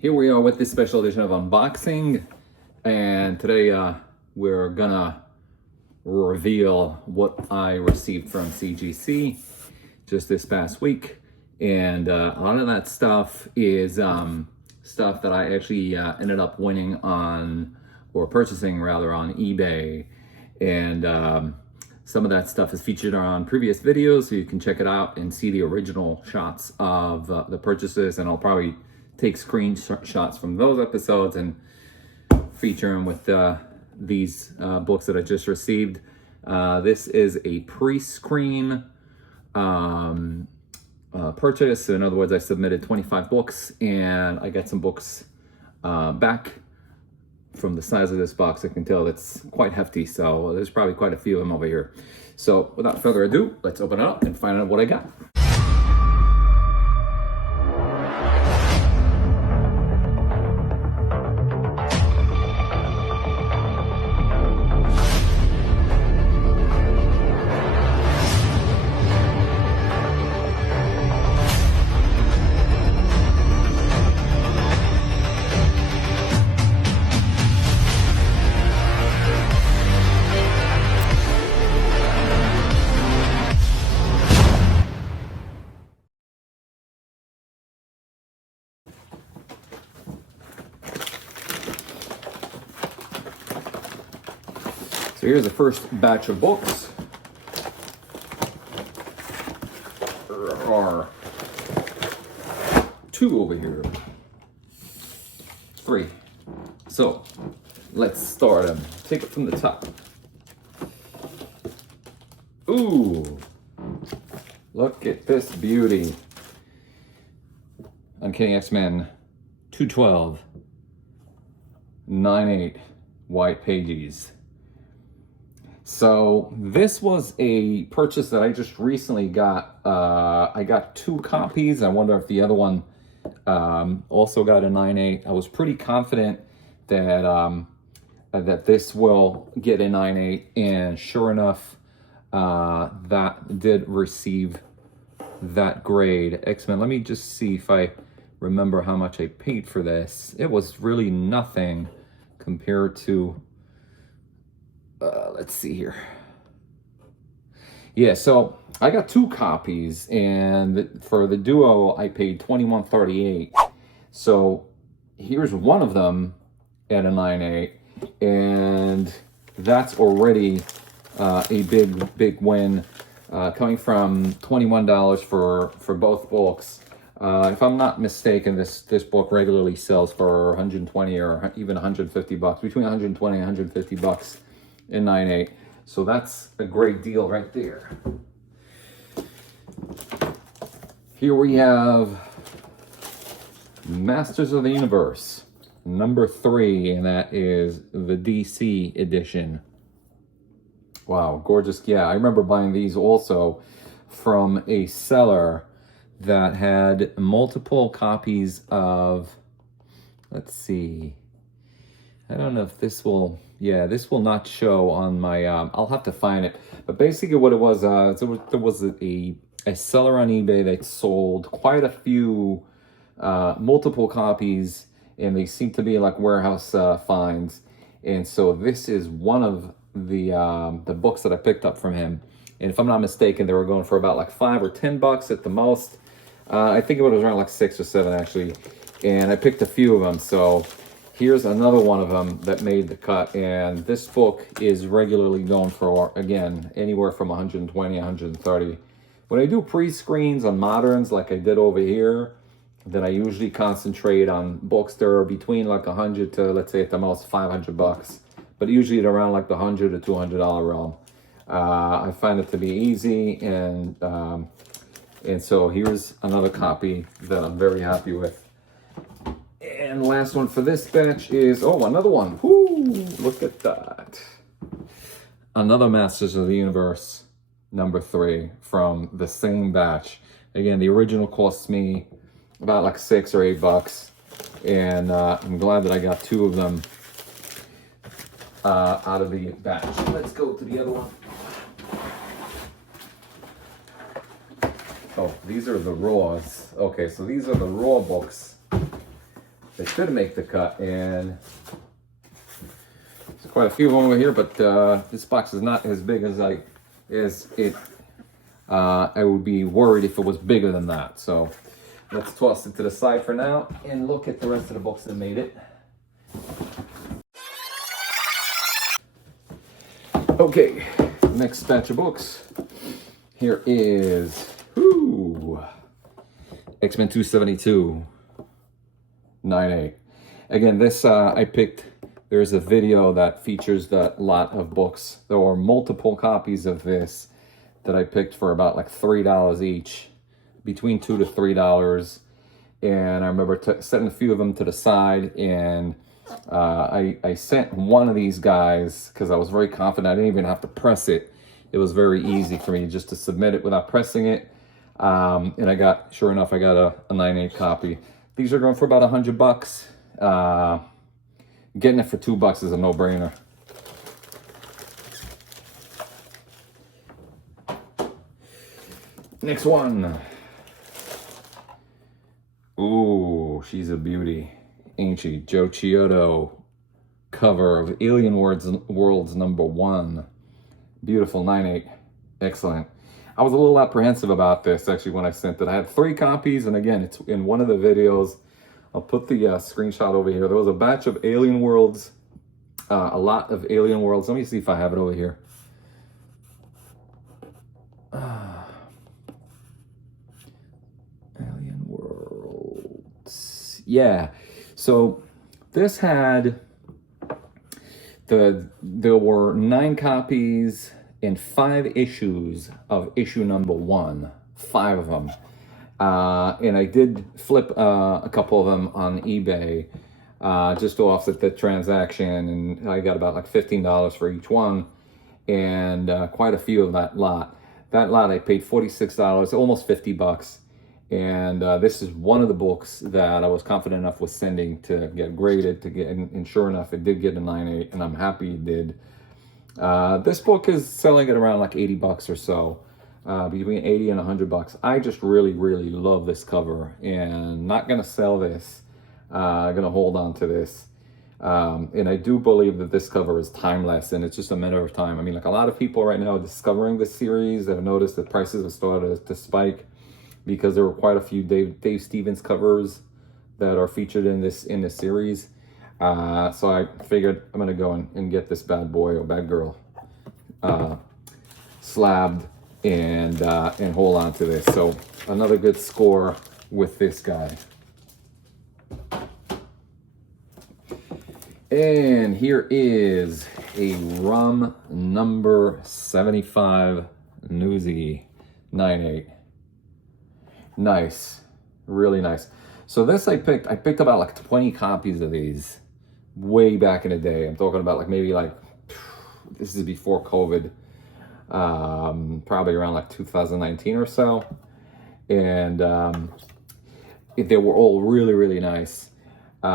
Here we are with this special edition of unboxing, and today we're gonna reveal what I received from CGC just this past week. And a lot of that stuff is stuff that I actually ended up winning on, or purchasing rather, on eBay. And some of that stuff is featured on previous videos, so you can check it out and see the original shots of the purchases. And I'll probably take screenshots from those episodes and feature them with these books that I just received. This is a pre-screen purchase. In other words, I submitted 25 books and I got some books back. From the size of this box, I can tell it's quite hefty, so there's probably quite a few of them over here. So without further ado, let's open it up and find out what I got. So here's the first batch of books. There are 2 over here. 3. So let's start them. Take it from the top. Ooh, look at this beauty. Uncanny X-Men 212 9/8 white pages. So this was a purchase that I just recently got. I got 2 copies. I wonder if the other one also got a 9/8. I was pretty confident that that this will get a 9/8, and sure enough, that did receive that grade. X-Men. Let me just see if I remember how much I paid for this. It was really nothing compared to. Let's see here. Yeah, so I got 2 copies, and for the duo, I paid $21.38. So here's one of them at a 9/8, and that's already a big win, coming from $21 for both books. If I'm not mistaken, this book regularly sells for 120 or even 150 bucks, between 120 and 150 bucks. In 9/8, so that's a great deal right there. Here we have Masters of the Universe number 3, and that is the DC edition. Wow, gorgeous. Yeah, I remember buying these also from a seller that had multiple copies of, let's see, I don't know if this will, yeah, this will not show on my, I'll have to find it. But basically what it was, there was a seller on eBay that sold quite a few, multiple copies, and they seem to be like warehouse finds. And so this is one of the books that I picked up from him. And if I'm not mistaken, they were going for about like $5 or $10 at the most. I think it was around like 6 or 7 actually. And I picked a few of them, so here's another one of them that made the cut, and this book is regularly going for, again, anywhere from 120, 130. When I do pre-screens on moderns like I did over here, then I usually concentrate on books that are between like 100 to, let's say at the most, 500 bucks, but usually at around like the $100 to $200 realm. I find it to be easy, and so here's another copy that I'm very happy with. And the last one for this batch is, oh, another one. Whoo, look at that. Another Masters of the Universe, number 3, from the same batch. Again, the original cost me about like $6 or $8. And I'm glad that I got 2 of them out of the batch. Let's go to the other one. Oh, these are the raws. Okay, so these are the raw books that should make the cut, and there's quite a few of them over here, but this box is not as big as I would be worried if it was bigger than that. So let's toss it to the side for now and look at the rest of the books that made it. Okay, next batch of books. Here is X-Men 272, 9/8. Again, this I picked. There's a video that features that lot of books. There were multiple copies of this that I picked for about like $3 each, between $2 to $3. And I remember setting a few of them to the side, and I sent one of these guys because I was very confident. I didn't even have to press it. It was very easy for me just to submit it without pressing it. And I got, sure enough, I got a 9/8 copy. These are going for about $100. Getting it for $2 is a no-brainer. Next one. Ooh, she's a beauty, ain't she? Joe Chiodo, cover of Alien Worlds #1. Beautiful, 9/8, excellent. I was a little apprehensive about this actually when I sent it. I had 3 copies, and again, it's in one of the videos. I'll put the screenshot over here. There was a batch of Alien Worlds, a lot of Alien Worlds. Let me see if I have it over here. Alien Worlds. Yeah. So this had there were 9 copies and 5 issues of issue #1. 5 of them. And I did flip a couple of them on eBay just to offset the transaction, and I got about like $15 for each one, and quite a few of that lot. That lot I paid $46, almost $50, and this is one of the books that I was confident enough with sending to get graded, and sure enough, it did get a 9/8, and I'm happy it did. This book is selling at around like $80 or so. Between 80 and $100. I just really love this cover, and not gonna sell this. I'm gonna hold on to this, and I do believe that this cover is timeless, and it's just a matter of time. I mean, like, a lot of people right now are discovering this series. I've noticed that prices have started to spike because there were quite a few Dave Stevens covers that are featured in this series. So I figured I'm gonna go and get this bad boy or bad girl slabbed and hold on to this. So another good score with this guy. And here is a Rum #75 Newsy 9/8. Nice, really nice. So this I picked about like 20 copies of these way back in the day. I'm talking about like maybe like, this is before COVID. Probably around like 2019 or so, and they were all really nice.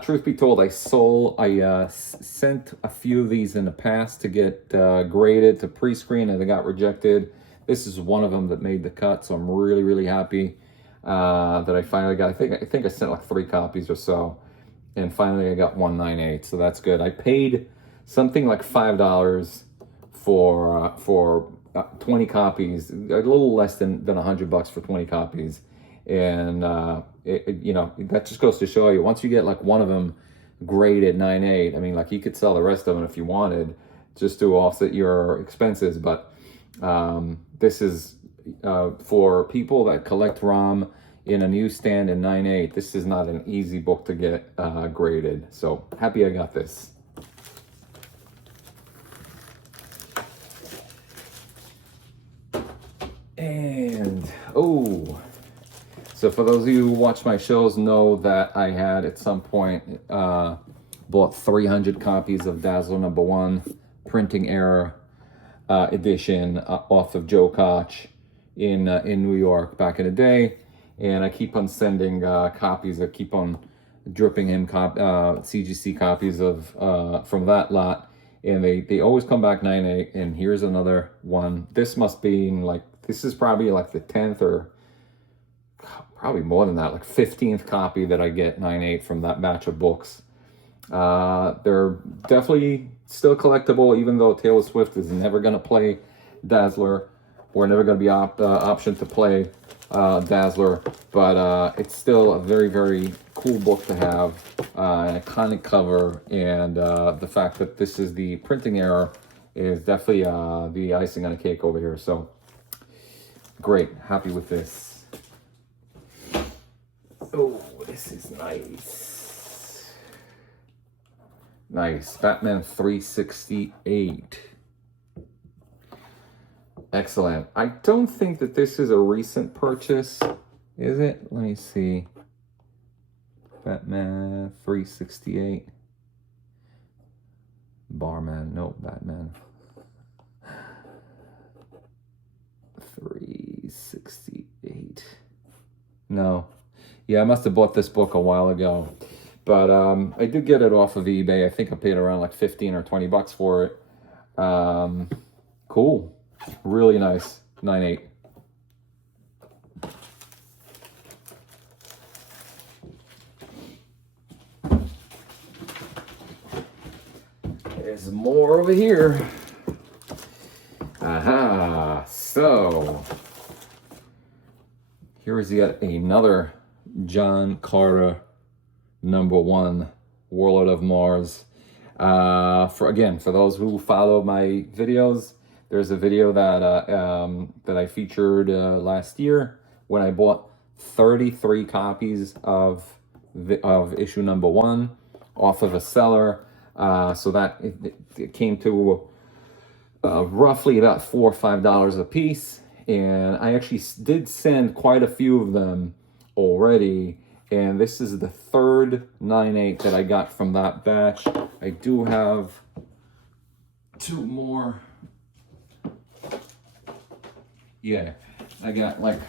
Truth be told, I sent a few of these in the past to get graded to pre-screen, and they got rejected. This is one of them that made the cut, so I'm really happy that I finally got. I think I sent like 3 copies or so, and finally I got one 9/8, so that's good. I paid something like $5 for 20 copies, a little less than $100 for 20 copies. And you know, that just goes to show you, once you get like one of them graded 9/8, I mean, like, you could sell the rest of them if you wanted, just to offset your expenses. But this is for people that collect ROM in a newsstand in 9/8. This is not an easy book to get graded, so happy I got this. And so for those of you who watch my shows know that I had at some point bought 300 copies of Dazzler #1 printing error edition off of Joe Koch in New York back in the day, and I keep on sending copies. I keep on dripping him CGC copies of from that lot, and they always come back 9/8. And here's another one. This must be like, this is probably like the 10th or probably more than that, like 15th copy that I get 9/8 from that batch of books. They're definitely still collectible, even though Taylor Swift is never going to play Dazzler. We're never going to be option to play Dazzler, but it's still a very, very cool book to have, an iconic cover, and the fact that this is the printing error is definitely the icing on the cake over here. So great, happy with this. Oh, this is nice. Nice, Batman 368. Excellent. I don't think that this is a recent purchase, is it? Let me see. Batman 368. Barman, no, Batman. 368. No. Yeah, I must have bought this book a while ago. But I did get it off of eBay. I think I paid around like 15 or 20 bucks for it. Cool. Really nice. 9/8. There's more over here. Aha. So, here is yet another John Carter #1, Warlord of Mars. For those who follow my videos, there's a video that that I featured last year when I bought 33 copies of issue #1 off of a seller. So that it came to roughly about $4 or $5 a piece, and I actually did send quite a few of them already. And this is the third 9/8 that I got from that batch. I do have 2 more. Yeah, I got like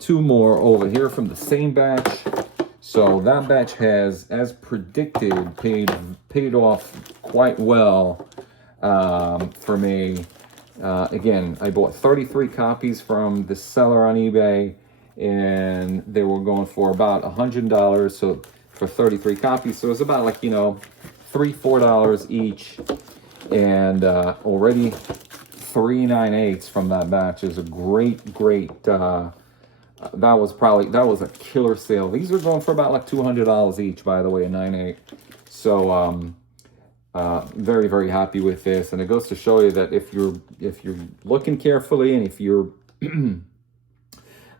2 more over here from the same batch. So that batch has, as predicted, paid off quite well for me. Again, I bought 33 copies from the seller on eBay, and they were going for about $100. So for 33 copies, so it's about like, $3, $4 each, and already 3 9/8 from that batch is a great. That was a killer sale. These are going for about like $200 each, by the way, a 9/8. So very, very happy with this, and it goes to show you that if you're looking carefully, and if you're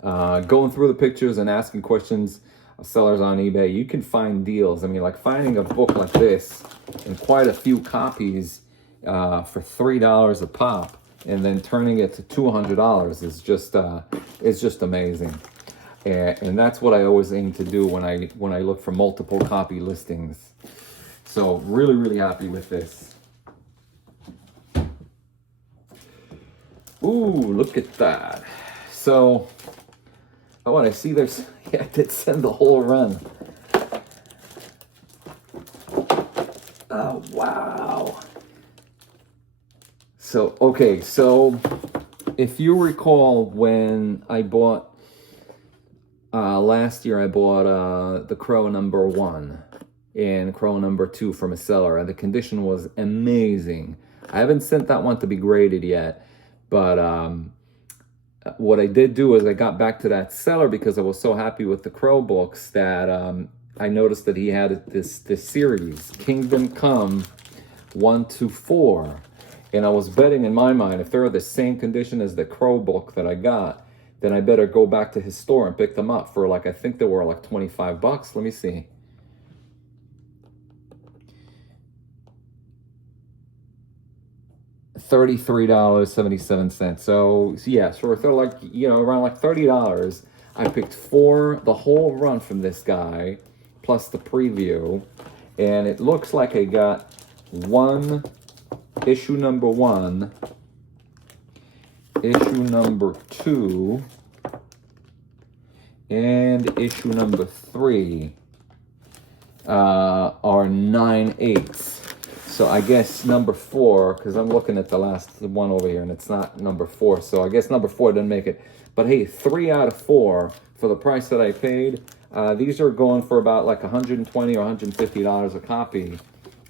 going through the pictures and asking questions of sellers on eBay, you can find deals. I mean, like finding a book like this and quite a few copies for $3 a pop, and then turning it to $200 is just amazing. And that's what I always aim to do when I look for multiple copy listings. So really, really happy with this. Ooh, look at that. So, oh, and I see there's, yeah, I did send the whole run. Oh, wow. So, okay, so if you recall, when I bought, last year I bought the Crow #1 and Crow #2 from a seller, and the condition was amazing. I haven't sent that one to be graded yet, but what I did do is I got back to that seller because I was so happy with the Crow books that I noticed that he had this series, Kingdom Come 1 to 4. And I was betting in my mind, if they're the same condition as the Crow book that I got, then I better go back to his store and pick them up for like, I think they were like 25 bucks. Let me see. $33.77. So yeah, so if they're like, around like $30, I picked the whole run from this guy, plus the preview. And it looks like I got issue #1, issue #2, and issue #3 are 9/8. So I guess #4, because I'm looking at the last one over here, and it's not #4. So I guess #4 didn't make it. But hey, 3 out of 4 for the price that I paid. These are going for about like $120 or $150 a copy.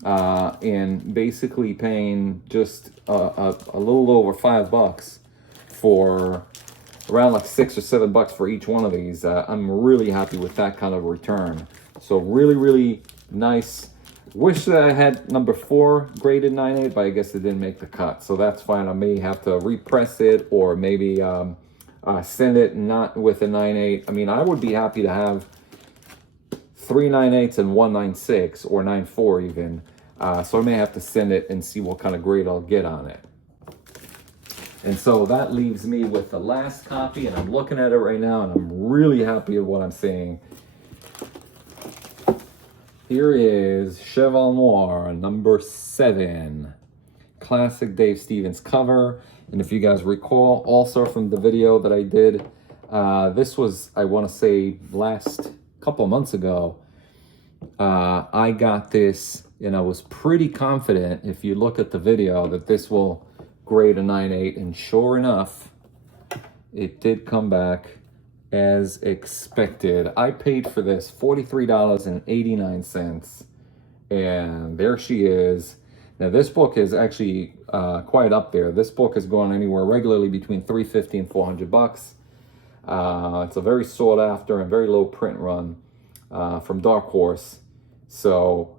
And basically paying just a little over $5 for around like $6 or $7 for each one of these. I'm really happy with that kind of return. So really, really nice. Wish that I had number 4 graded 9/8, but I guess it didn't make the cut. So that's fine. I may have to repress it, or maybe send it not with a 9/8. I mean, I would be happy to have 3 9/8s and 1 9/6 or 9/4 even. So I may have to send it and see what kind of grade I'll get on it. And so that leaves me with the last copy, and I'm looking at it right now, and I'm really happy with what I'm seeing. Here is Cheval Noir, number 7. Classic Dave Stevens cover. And if you guys recall, also from the video that I did, this was, I want to say, last couple of months ago. I got this, and I was pretty confident, if you look at the video, that this will grade a 9/8. And sure enough, it did come back as expected. I paid for this $43.89, and there she is. Now this book is actually quite up there. This book is going anywhere regularly between $350 and $400. It's a very sought after and very low print run from Dark Horse. So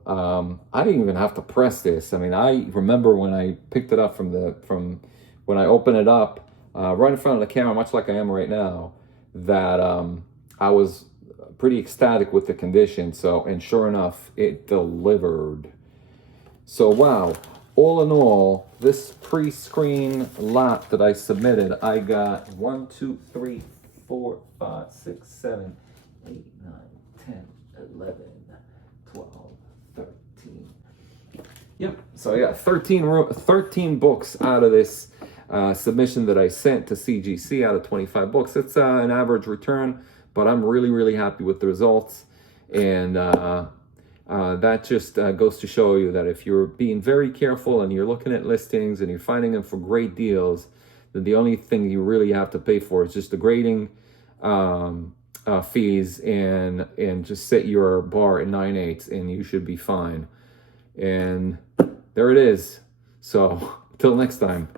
I didn't even have to press this. I mean, I remember when I picked it up from when I opened it up right in front of the camera, much like I am right now, that I was pretty ecstatic with the condition. So, and sure enough, it delivered. So wow, all in all, this pre-screen lot that I submitted, I got 1, 2, 3, 4, 5, 6, 7, 8, 9, 10, 11, 12, 13. Yep, so I got 13 books out of this submission that I sent to CGC out of 25 books. It's an average return, but I'm really, really happy with the results. And that just goes to show you that if you're being very careful and you're looking at listings and you're finding them for great deals, then the only thing you really have to pay for is just the grading fees, and just set your bar at 9/8, and you should be fine. And there it is. So till next time.